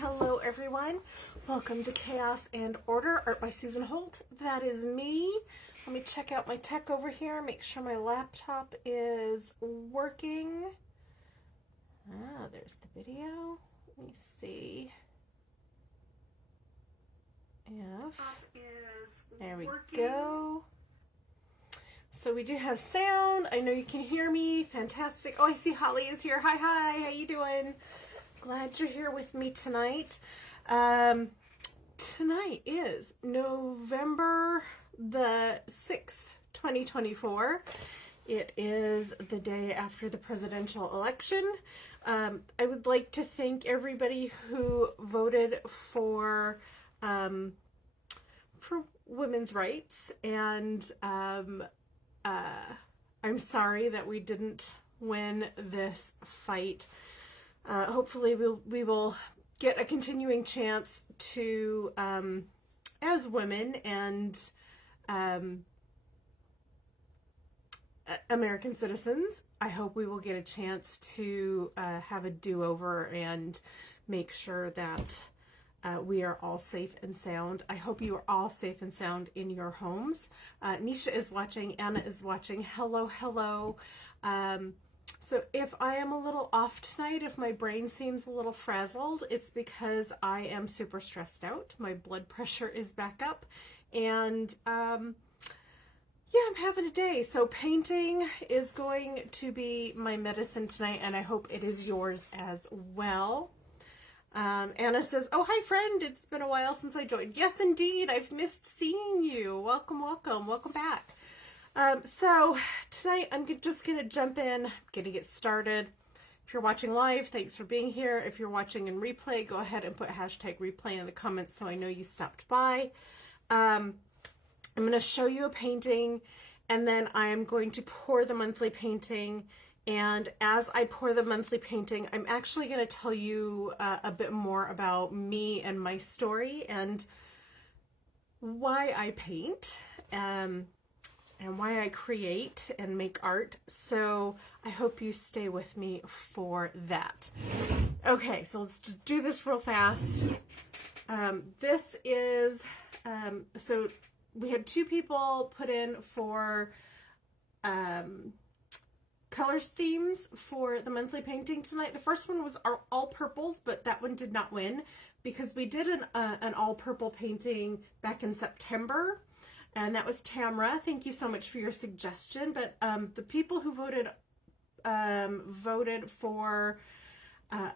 Hello everyone. Welcome to Chaos and Order, art by Susan Holt. That is me. Let me check out my tech over here, make sure my laptop is working. Ah, there's the video. Let me see if there we go. So we do have sound. I know you can hear me. Fantastic. Oh, I see Holly is here. Hi, how you doing? Glad you're here with me tonight. Tonight is November the 6th, 2024. It is the day after the presidential election. I would like to thank everybody who voted for women's rights, and I'm sorry that we didn't win this fight. Hopefully we will get a continuing chance to, as women and American citizens, I hope we will get a chance to have a do-over and make sure that we are all safe and sound. I hope you are all safe and sound in your homes. Nisha is watching, Anna is watching. Hello, hello. So if I am a little off tonight, if my brain seems a little frazzled, it's because I am super stressed out. My blood pressure is back up, and yeah, I'm having a day. So painting is going to be my medicine tonight, and I hope it is yours as well. Anna says, oh, hi friend, it's been a while since I joined. Yes, indeed, I've missed seeing you. Welcome, welcome, welcome back. So tonight I'm just going to jump in, going to get started. If you're watching live, thanks for being here. If you're watching in replay, go ahead and put hashtag replay in the comments so I know you stopped by. I'm going to show you a painting, and then I'm going to pour the monthly painting. And as I pour the monthly painting, I'm actually going to tell you a bit more about me and my story and why I paint, and why I create and make art. So I hope you stay with me for that. Okay, so let's just do this real fast. This is, so we had two people put in for colors themes for the monthly painting tonight. The first one was all purples, but that one did not win because we did an all purple painting back in September, and that was Tamra. Thank you so much for your suggestion. But the people who voted voted for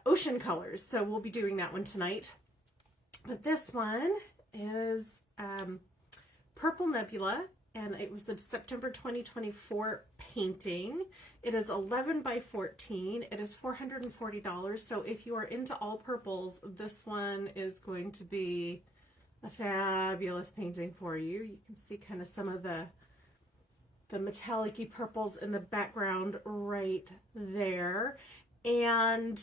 ocean colors, so we'll be doing that one tonight. But this one is Purple Nebula, and it was the September 2024 painting. It is 11 by 14. It is $440. So if you are into all purples, this one is going to be a fabulous painting for you. You can see kind of some of the metallic-y purples in the background right there. And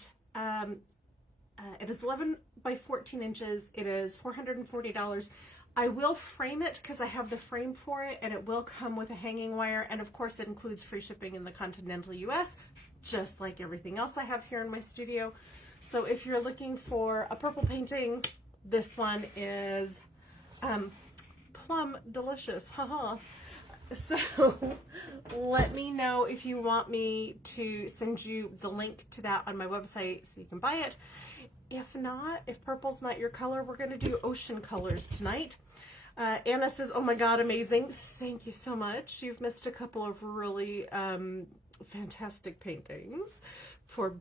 it is 11 by 14 inches. It is $440. I will frame it because I have the frame for it, and it will come with a hanging wire, and of course it includes free shipping in the continental US, just like everything else I have here in my studio. So if you're looking for a purple painting, this one is plum delicious. Haha. So let me know if you want me to send you the link to that on my website so you can buy it. If not, if purple's not your color, we're going to do ocean colors tonight. Anna says, oh my God, amazing. Thank you so much. You've missed a couple of really fantastic paintings for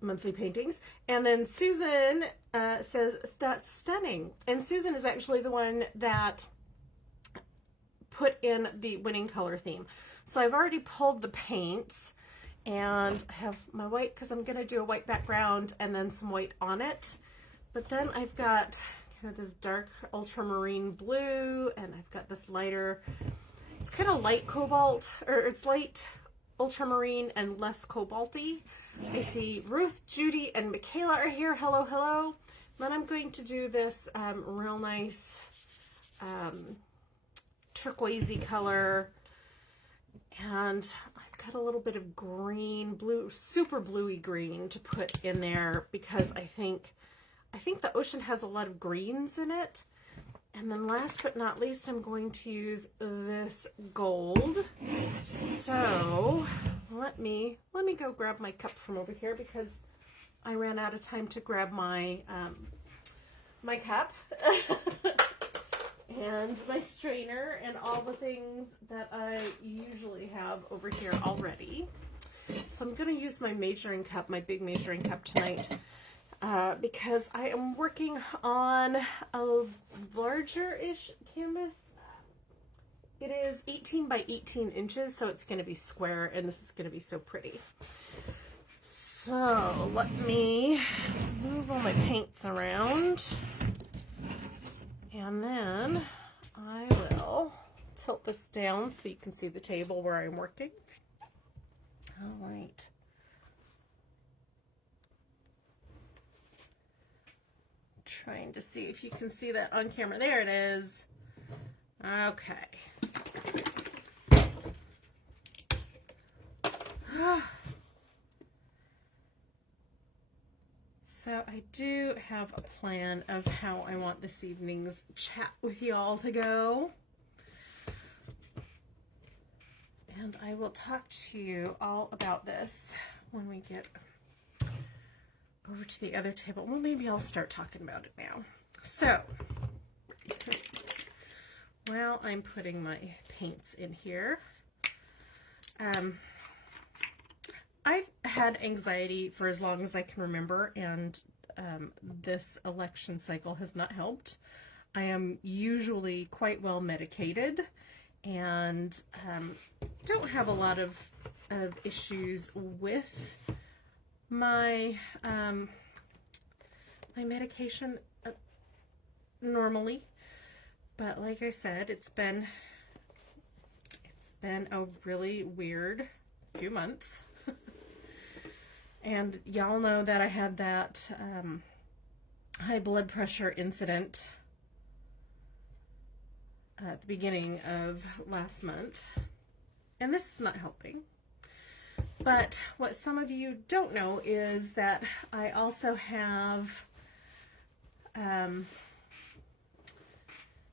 monthly paintings. And then Susan says, that's stunning. And Susan is actually the one that put in the winning color theme. So I've already pulled the paints, and I have my white because I'm going to do a white background and then some white on it. But then I've got kind of this dark ultramarine blue, and I've got this lighter, it's kind of light cobalt, or it's light ultramarine and less cobalty. I see Ruth, Judy, and Michaela are here. Hello, hello. Then I'm going to do this real nice turquoisey color, and I've got a little bit of green, blue, super bluey green to put in there because I think I think the ocean has a lot of greens in it. And then last but not least, I'm going to use this gold. So let me go grab my cup from over here because I ran out of time to grab my my cup and my strainer and all the things that I usually have over here already. So I'm going to use my measuring cup, my big measuring cup tonight, because I am working on a larger-ish canvas. It is 18 by 18 inches, so it's going to be square, and this is going to be so pretty. So let me move all my paints around, and then I will tilt this down so you can see the table where I'm working. All right. Trying to see if you can see that on camera. There it is. Okay. So I do have a plan of how I want this evening's chat with y'all to go. And I will talk to you all about this when we get over to the other table. Well, maybe I'll start talking about it now. So, while I'm putting my paints in here, I've had anxiety for as long as I can remember, and this election cycle has not helped. I am usually quite well medicated and don't have a lot of issues with my my medication normally, but like I said, it's been a really weird few months. And y'all know that I had that high blood pressure incident at the beginning of last month, and this is not helping. But what some of you don't know is that I also have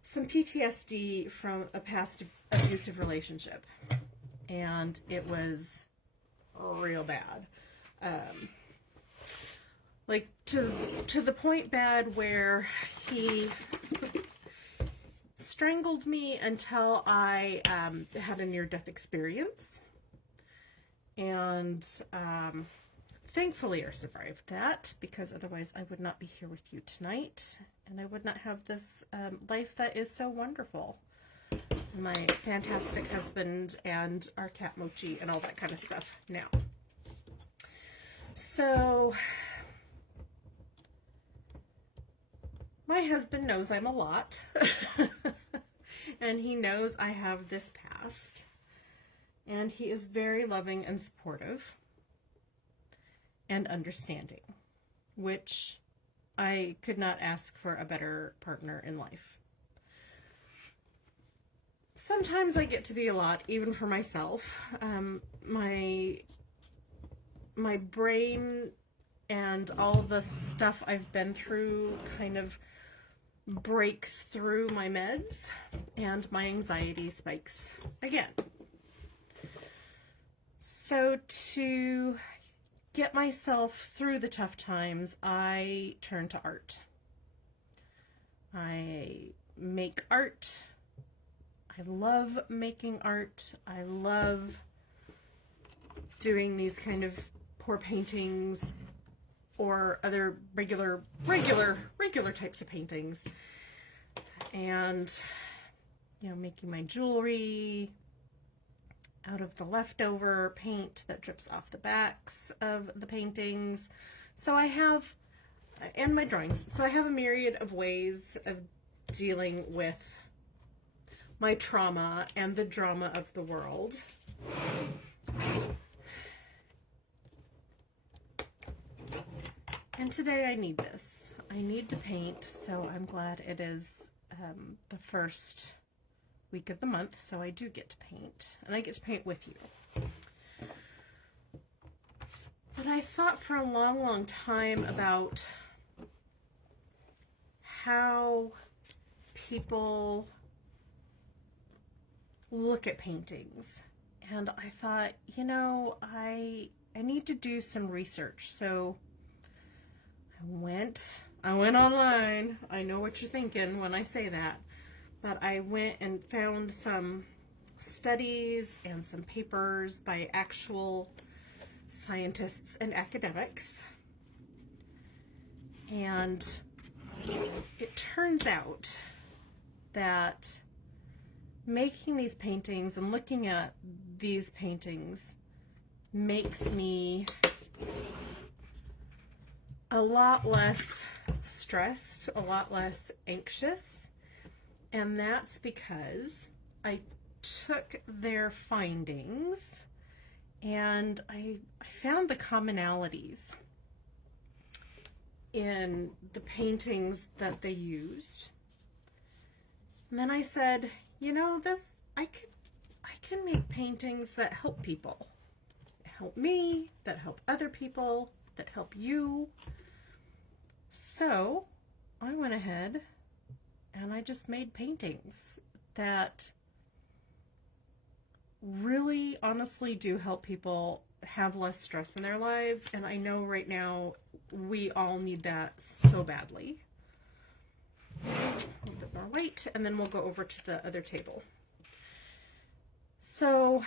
some PTSD from a past abusive relationship, and it was real bad. Like to the point bad where he strangled me until I had a near-death experience. And thankfully I survived that, because otherwise I would not be here with you tonight, and I would not have this life that is so wonderful. My fantastic husband and our cat Mochi and all that kind of stuff now. So my husband knows I'm a lot, and he knows I have this past. And he is very loving and supportive and understanding, which I could not ask for a better partner in life. Sometimes I get to be a lot, even for myself. My brain and all the stuff I've been through kind of breaks through my meds, and my anxiety spikes again. So to get myself through the tough times, I turn to art. I make art. I love making art. I love doing these kind of pour paintings or other regular types of paintings. And, you know, making my jewelry out of the leftover paint that drips off the backs of the paintings. So I have, and my drawings, so I have a myriad of ways of dealing with my trauma and the drama of the world. And today I need this. I need to paint, so I'm glad it is the first week of the month, so I do get to paint, and I get to paint with you. But I thought for a long time about how people look at paintings. And I thought, you know, I need to do some research. So I went online. I know what you're thinking when I say that. But I went and found some studies and some papers by actual scientists and academics. And it turns out that making these paintings and looking at these paintings makes me a lot less stressed, a lot less anxious, and that's because I took their findings and I found the commonalities in the paintings that they used. And then I said, you know, I can make paintings that help people. Help me, that help other people, that help you. So I went ahead and I just made paintings that really honestly do help people have less stress in their lives. And I know right now we all need that so badly. A little bit more white, and then we'll go over to the other table. So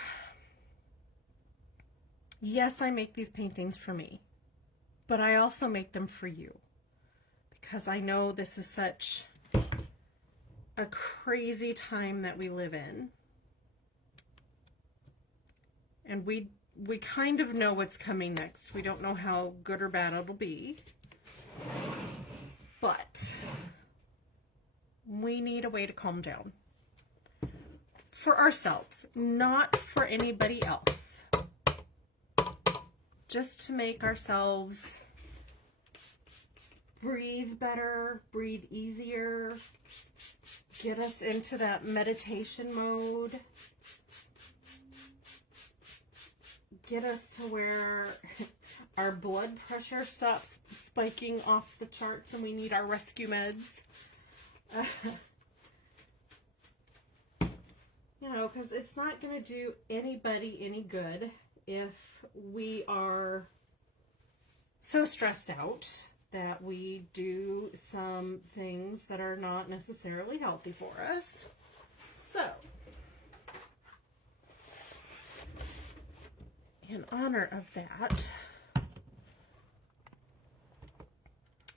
yes, I make these paintings for me, but I also make them for you, because I know this is such a crazy time that we live in, and we kind of know what's coming next. We don't know how good or bad it'll be, but we need a way to calm down for ourselves, not for anybody else, just to make ourselves breathe better, breathe easier, get us into that meditation mode, get us to where our blood pressure stops spiking off the charts and we need our rescue meds. You know, because it's not going to do anybody any good if we are so stressed out that we do some things that are not necessarily healthy for us. So, in honor of that,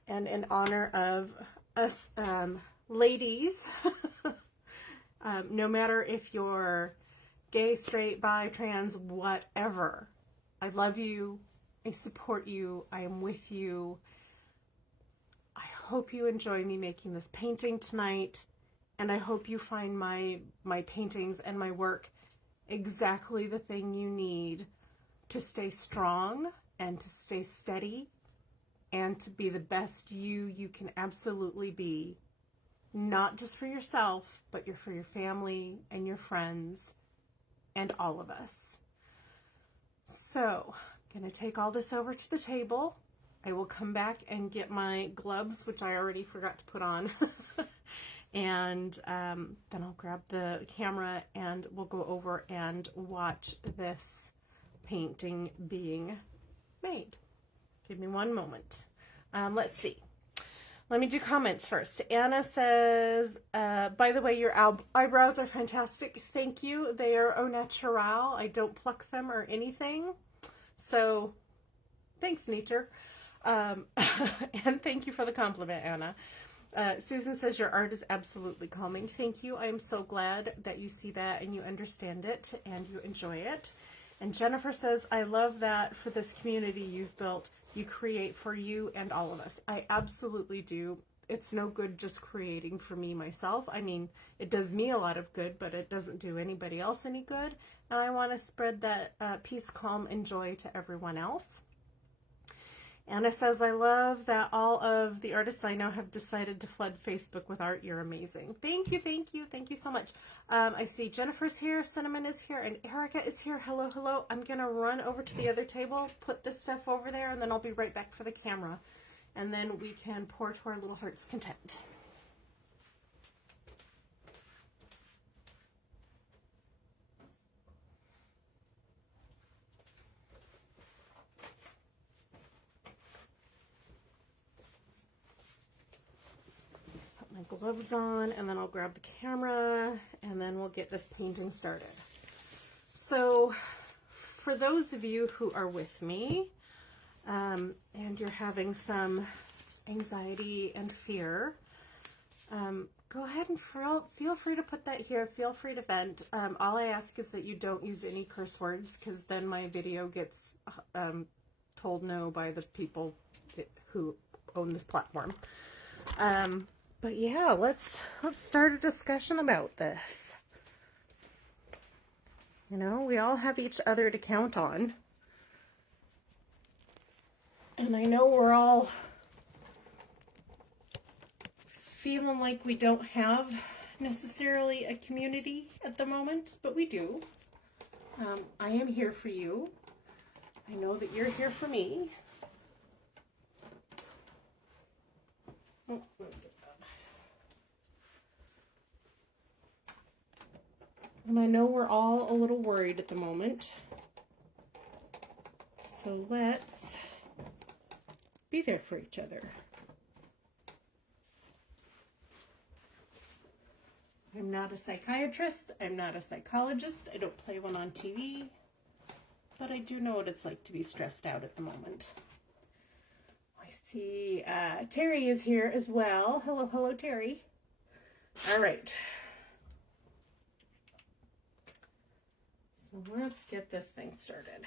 and in honor of us ladies, no matter if you're gay, straight, bi, trans, whatever, I love you, I support you, I am with you. I hope you enjoy me making this painting tonight, and I hope you find my paintings and my work exactly the thing you need to stay strong and to stay steady and to be the best you can absolutely be, not just for yourself, but for your family and your friends and all of us. So, I'm going to take all this over to the table. I will come back and get my gloves, which I already forgot to put on. And then I'll grab the camera and we'll go over and watch this painting being made. Give me one moment. Let's see. Let me do comments first. Anna says, by the way, your eyebrows are fantastic. Thank you. They are au naturel. I don't pluck them or anything. So, thanks, nature. And thank you for the compliment, Anna. Susan says, your art is absolutely calming. Thank you. I am so glad that you see that and you understand it and you enjoy it. And Jennifer says, I love that for this community you've built, you create for you and all of us. I absolutely do. It's no good just creating for me myself. I mean, it does me a lot of good, but it doesn't do anybody else any good. And I want to spread that peace, calm, and joy to everyone else. Anna says, I love that all of the artists I know have decided to flood Facebook with art. You're amazing. Thank you, thank you, thank you so much. I see Jennifer's here, Cinnamon is here, and Erica is here. Hello, hello. I'm going to run over to the other table, put this stuff over there, and then I'll be right back for the camera. And then we can pour to our little heart's content. gloves on, and then I'll grab the camera, and then we'll get this painting started. So for those of you who are with me, and you're having some anxiety and fear, go ahead and feel free to put that here. Feel free to vent. All I ask is that you don't use any curse words, because then my video gets told no by the people who own this platform. But yeah, let's start a discussion about this. You know, we all have each other to count on. And I know we're all feeling like we don't have necessarily a community at the moment, but we do. I am here for you. I know that you're here for me. Oh, and I know we're all a little worried at the moment. So let's be there for each other. I'm not a psychiatrist. I'm not a psychologist. I don't play one on TV. But I do know what it's like to be stressed out at the moment. I see Terry is here as well. Hello, hello, Terry. All right. So let's get this thing started.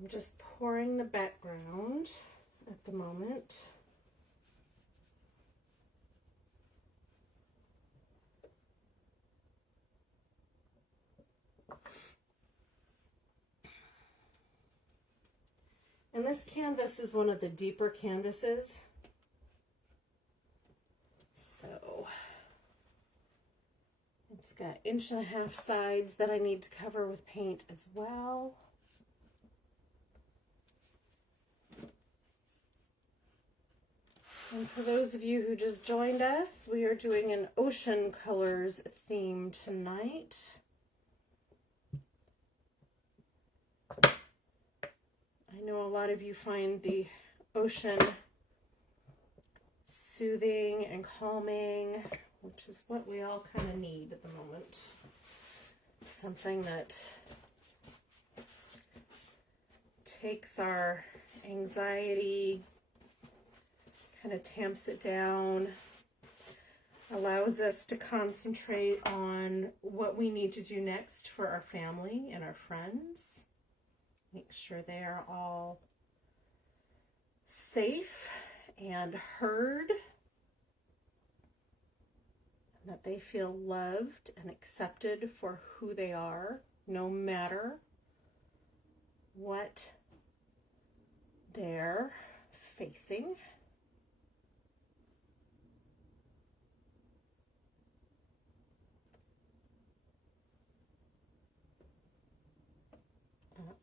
I'm just pouring the background at the moment. And this canvas is one of the deeper canvases. So it's got 1.5 inch sides that I need to cover with paint as well. And for those of you who just joined us, we are doing an ocean colors theme tonight. I know a lot of you find the ocean soothing and calming, which is what we all kind of need at the moment. Something that takes our anxiety, kind of tamps it down, allows us to concentrate on what we need to do next for our family and our friends. Make sure they are all safe and heard, and that they feel loved and accepted for who they are, no matter what they're facing.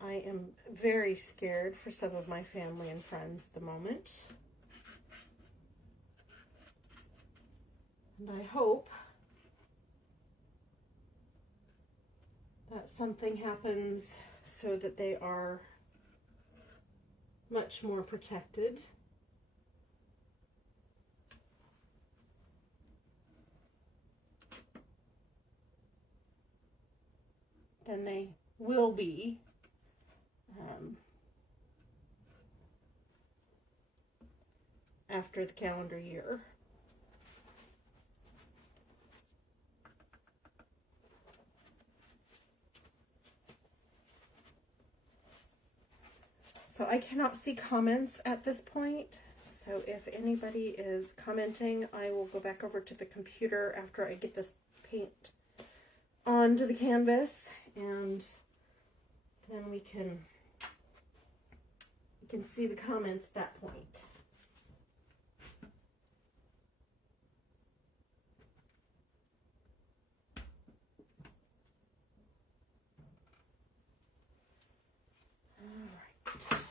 I am very scared for some of my family and friends at the moment. And I hope that something happens so that they are much more protected. Than they will be after the calendar year. So I cannot see comments at this point. So if anybody is commenting, I will go back over to the computer after I get this paint onto the canvas, and then we can see the comments at that point. All right.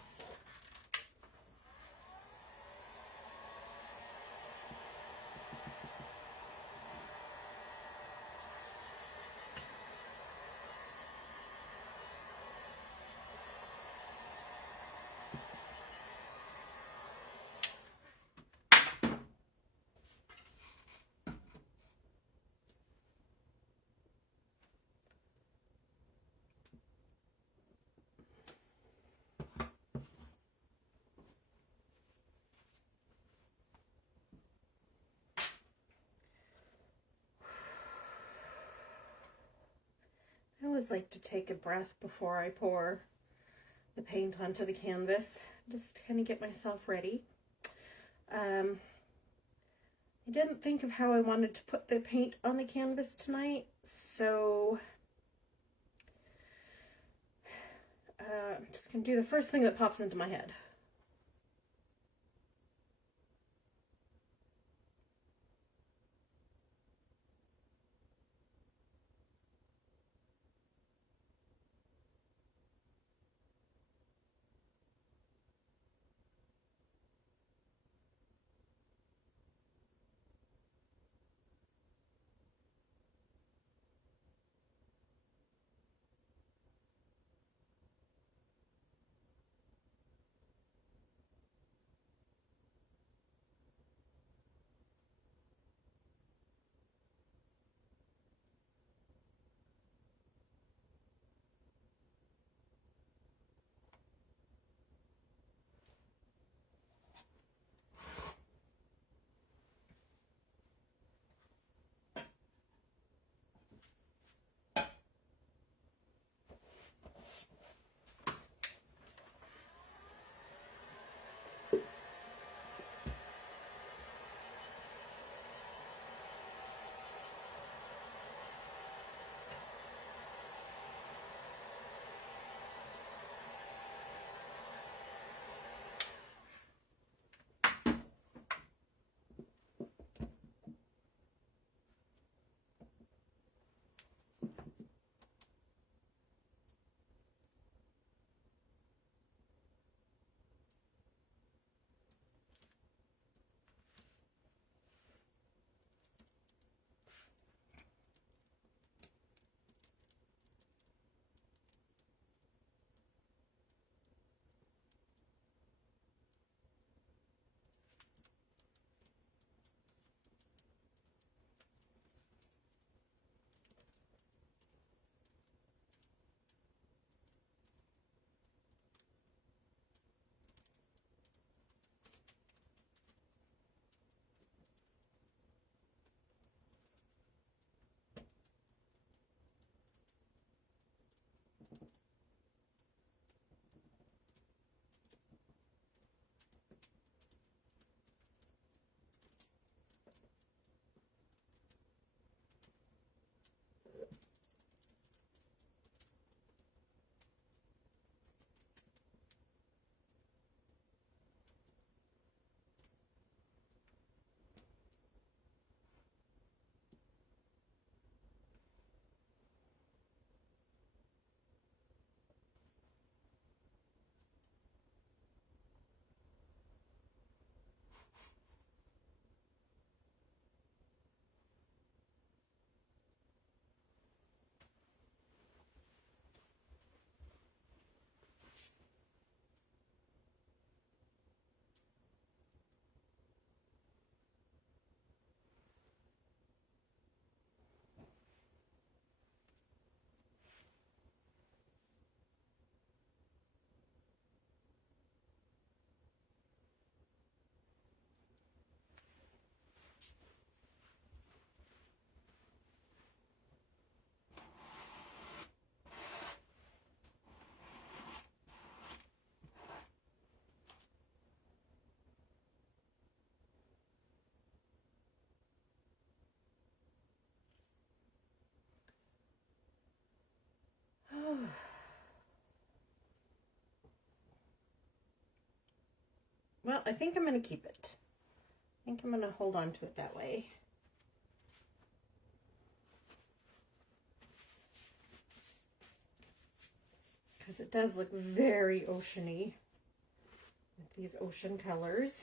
always like to take a breath before I pour the paint onto the canvas, just to kind of get myself ready. I didn't think of how I wanted to put the paint on the canvas tonight, so I'm just going to do the first thing that pops into my head. Well, I think I'm going to keep it. I think I'm going to hold on to it that way. Because it does look very oceany with these ocean colors.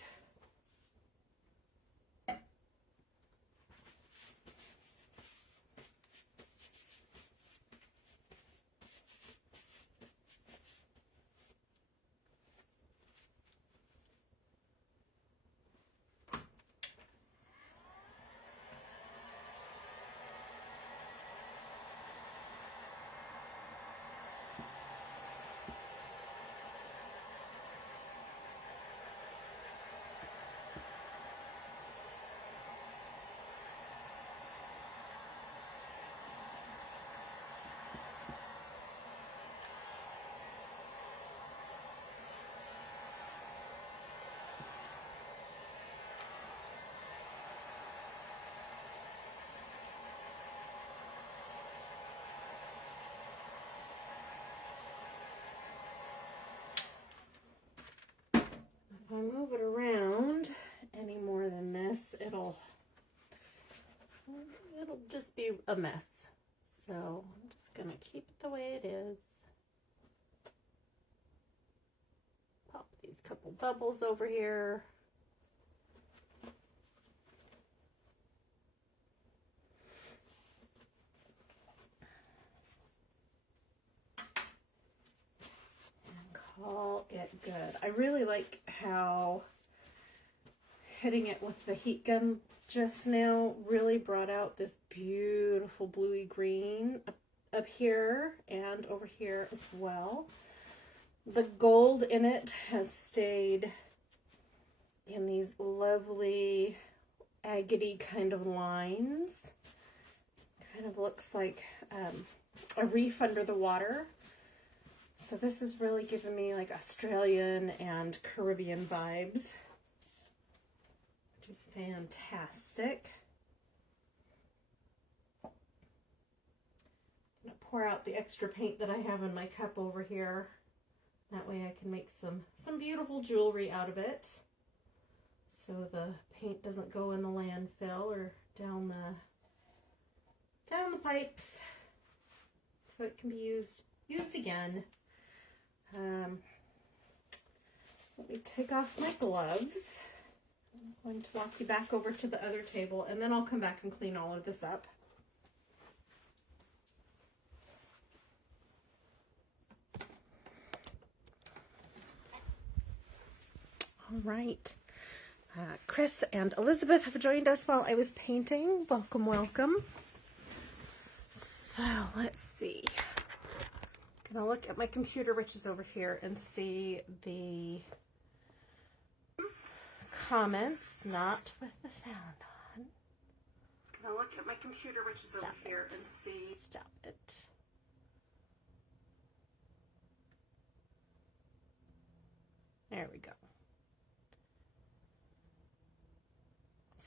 it'll just be a mess. So I'm just going to keep it the way it is. Pop these couple bubbles over here. And call it good. I really like how hitting it with the heat gun just now really brought out this beautiful bluey green up here and over here as well. The gold in it has stayed in these lovely agate-y kind of lines. Kind of looks like a reef under the water. So this is really giving me like Australian and Caribbean vibes, which is fantastic. I'm going to pour out the extra paint that I have in my cup over here. That way I can make some beautiful jewelry out of it. So the paint doesn't go in the landfill or down the pipes. So it can be used again. Let me take off my gloves. I'm going to walk you back over to the other table, and then I'll come back and clean all of this up. All right. Chris and Elizabeth have joined us while I was painting. Welcome, welcome. So let's see. I'm gonna look at my computer, which is over here, and see the comments, not with the sound on. I'm gonna look at my computer, which is over here, and see. Stop it. There we go.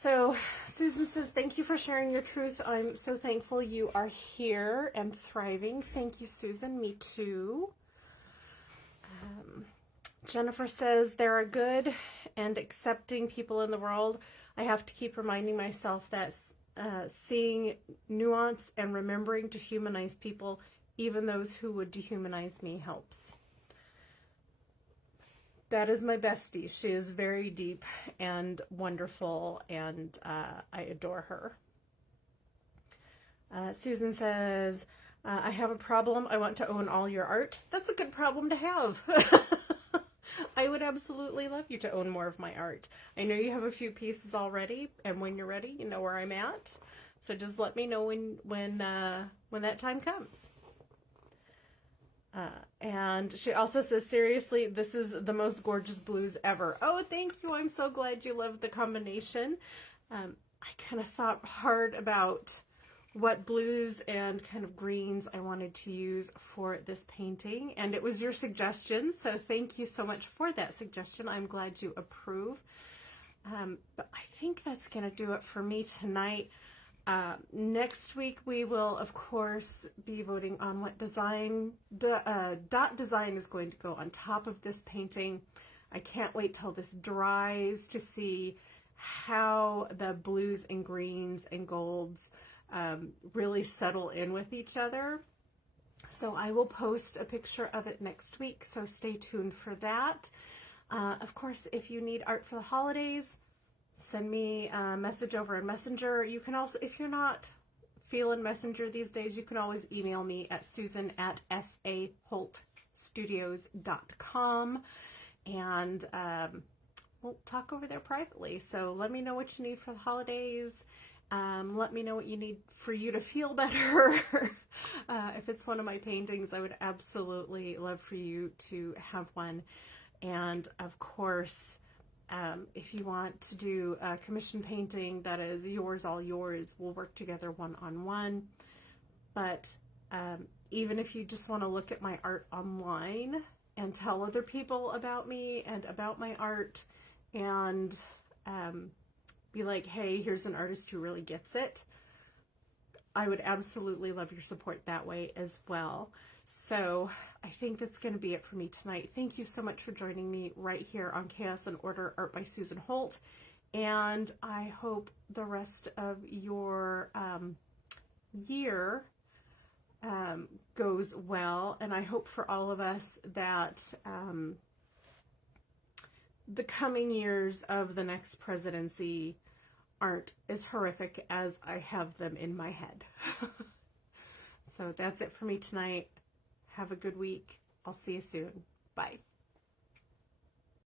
So Susan says, thank you for sharing your truth. I'm so thankful you are here and thriving. Thank you, Susan. Me too. Jennifer says, there are good and accepting people in the world. I have to keep reminding myself that seeing nuance and remembering to humanize people, even those who would dehumanize me, helps. That is my bestie. She is very deep and wonderful, and I adore her. Susan says, I have a problem. I want to own all your art. That's a good problem to have. I would absolutely love you to own more of my art. I know you have a few pieces already, and when you're ready, you know where I'm at. So just let me know when that time comes. And she also says, seriously, this is the most gorgeous blues ever. Oh, thank you. I'm so glad you love the combination. I kind of thought hard about what blues and kind of greens I wanted to use for this painting, and it was your suggestion, so thank you so much for that suggestion. I'm glad you approve. But I think that's going to do it for me tonight. Next week we will, of course, be voting on what design, dot design is going to go on top of this painting. I can't wait till this dries to see how the blues and greens and golds really settle in with each other. So I will post a picture of it next week, so stay tuned for that. Of course, if you need art for the holidays, send me a message over in Messenger. You can also, if you're not feeling Messenger these days, you can always email me at susan@saholtstudios.com, and we'll talk over there privately. So let me know what you need for the holidays. Let me know what you need for you to feel better. If it's one of my paintings, I would absolutely love for you to have one. And of course, if you want to do a commission painting that is yours, all yours, we'll work together one-on-one. But even if you just want to look at my art online and tell other people about me and about my art, and be like, hey, here's an artist who really gets it, I would absolutely love your support that way as well. So I think that's going to be it for me tonight. Thank you so much for joining me right here on Chaos and Order, Art by Susan Holt. And I hope the rest of your year goes well, and I hope for all of us that the coming years of the next presidency aren't as horrific as I have them in my head. So that's it for me tonight. Have a good week. I'll see you soon. Bye.